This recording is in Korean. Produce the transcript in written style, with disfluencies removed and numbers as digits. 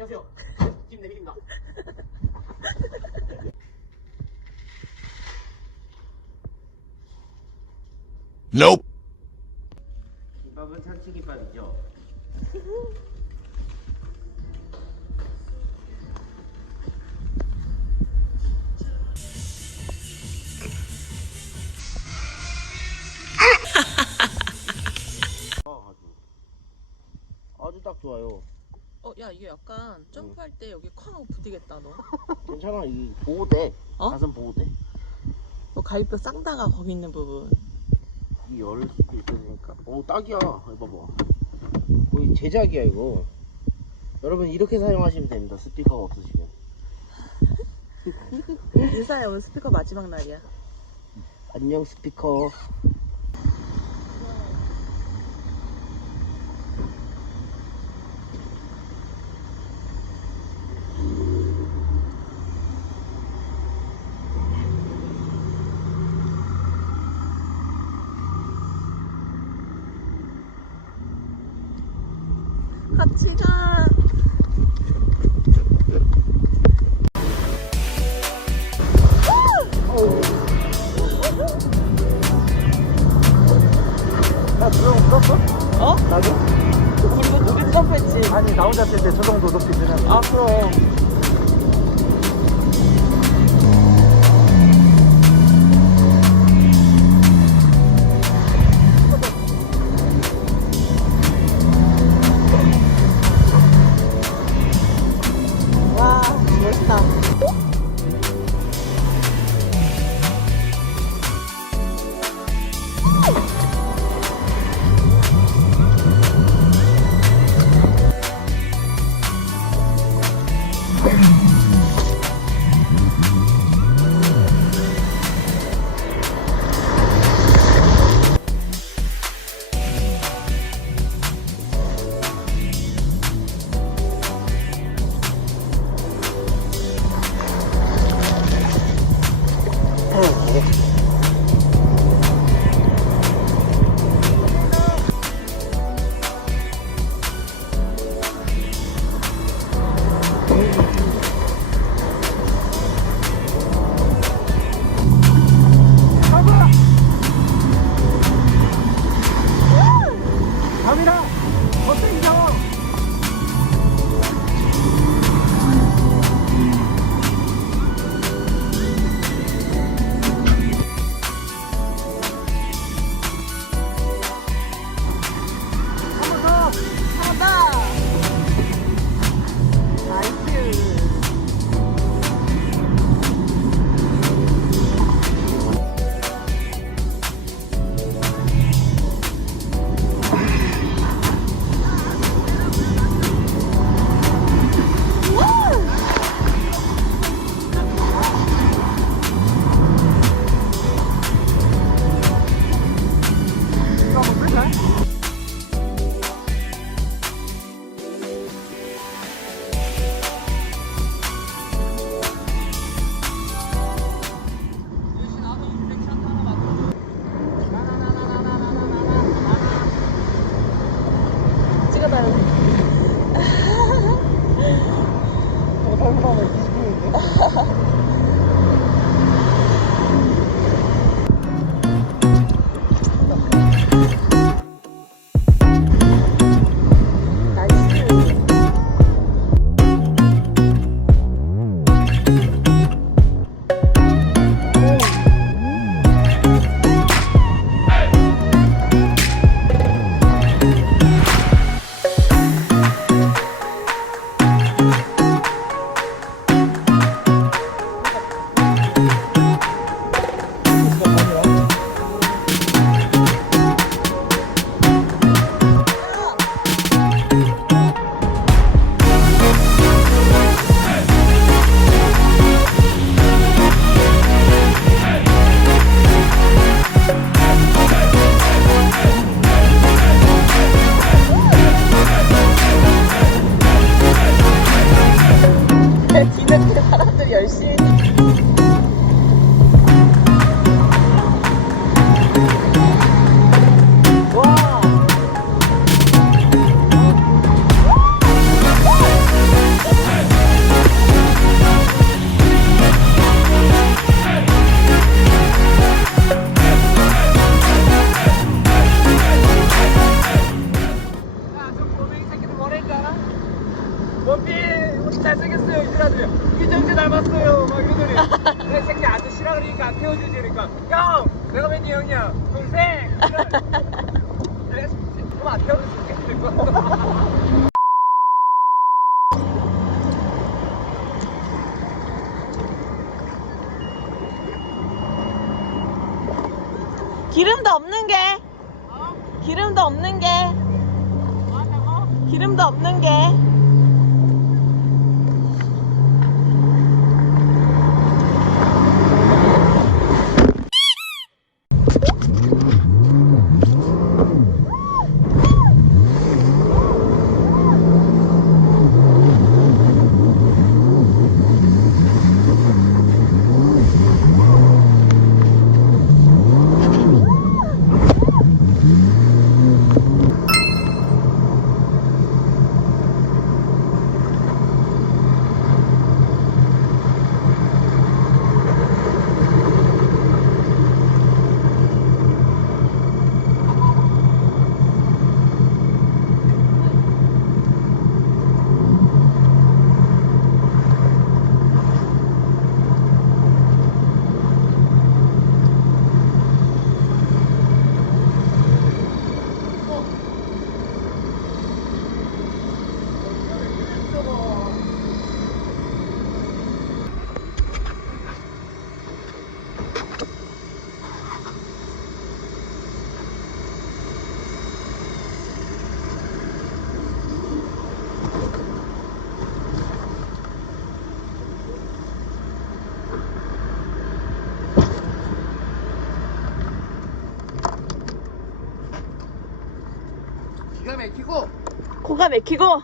안녕하세요. 김 내밀입니다. Nope. 김밥은 참치김밥이죠. 아주 딱 좋아요. 야 이게 약간 점프할 때 여기 쾅 하고 부딪겠다 너. 괜찮아. 이 보호대. 어? 가슴 보호대. 너 갈비뼈 쌍다가 거기 있는 부분. 이 열 수도 있으니까. 오, 딱이야. 이거 봐봐. 거의 제작이야 이거. 여러분 이렇게 사용하시면 됩니다. 스피커가 없으시면. 유사야 오늘 스피커 마지막 날이야. 안녕 스피커. 같이 가. 나 조용 들었어? 어? 나도? 우리 점프했지. 아니 나 혼자 뛸 때 저 정도 높이 되는. 아 그럼. 와 멋있다. 갑니다. 어때요? 그러니까 안 태워주지. 그러니까 형 내가 왠지 형이야 동생. 그럼 안 태워줄게. 기름도 없는 게. 기름도 없는 게. 기름도 없는 게. 기가 막히고 코가 막히고.